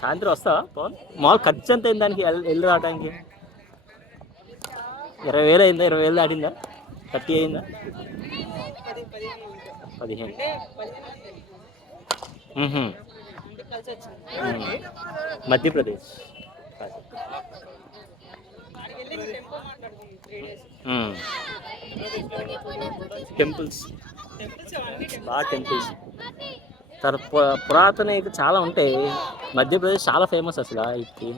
సాయంత్రం వస్తావా పవన్? మామూలు ఖర్చు ఎంత అయింది దానికి వెళ్ళి రావడానికి? 20,000 అయిందా? 20,000 దాటిందా? 30 అయిందా? 15. మధ్యప్రదేశ్. టెంపుల్స్ బాగా టెంపుల్స్ పురాతన చాలా ఉంటాయి. మధ్యప్రదేశ్ చాలా ఫేమస్ అసలు ఇది.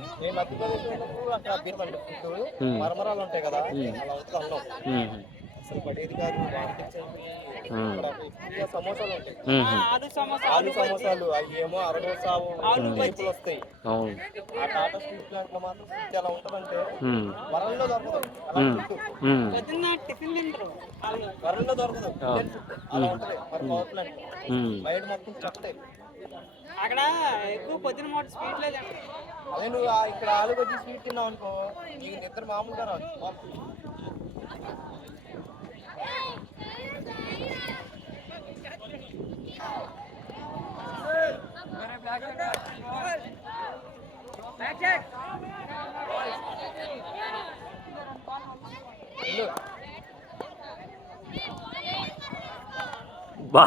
అక్కడ ఎక్కువ పొద్దున మాట స్వీట్ లేదండి. అదే నువ్వు ఇక్కడ ఆలు కొద్ది స్వీట్ తిన్నావు అనుకో, నీకు నిద్ర మామూలుగా రాదు. బా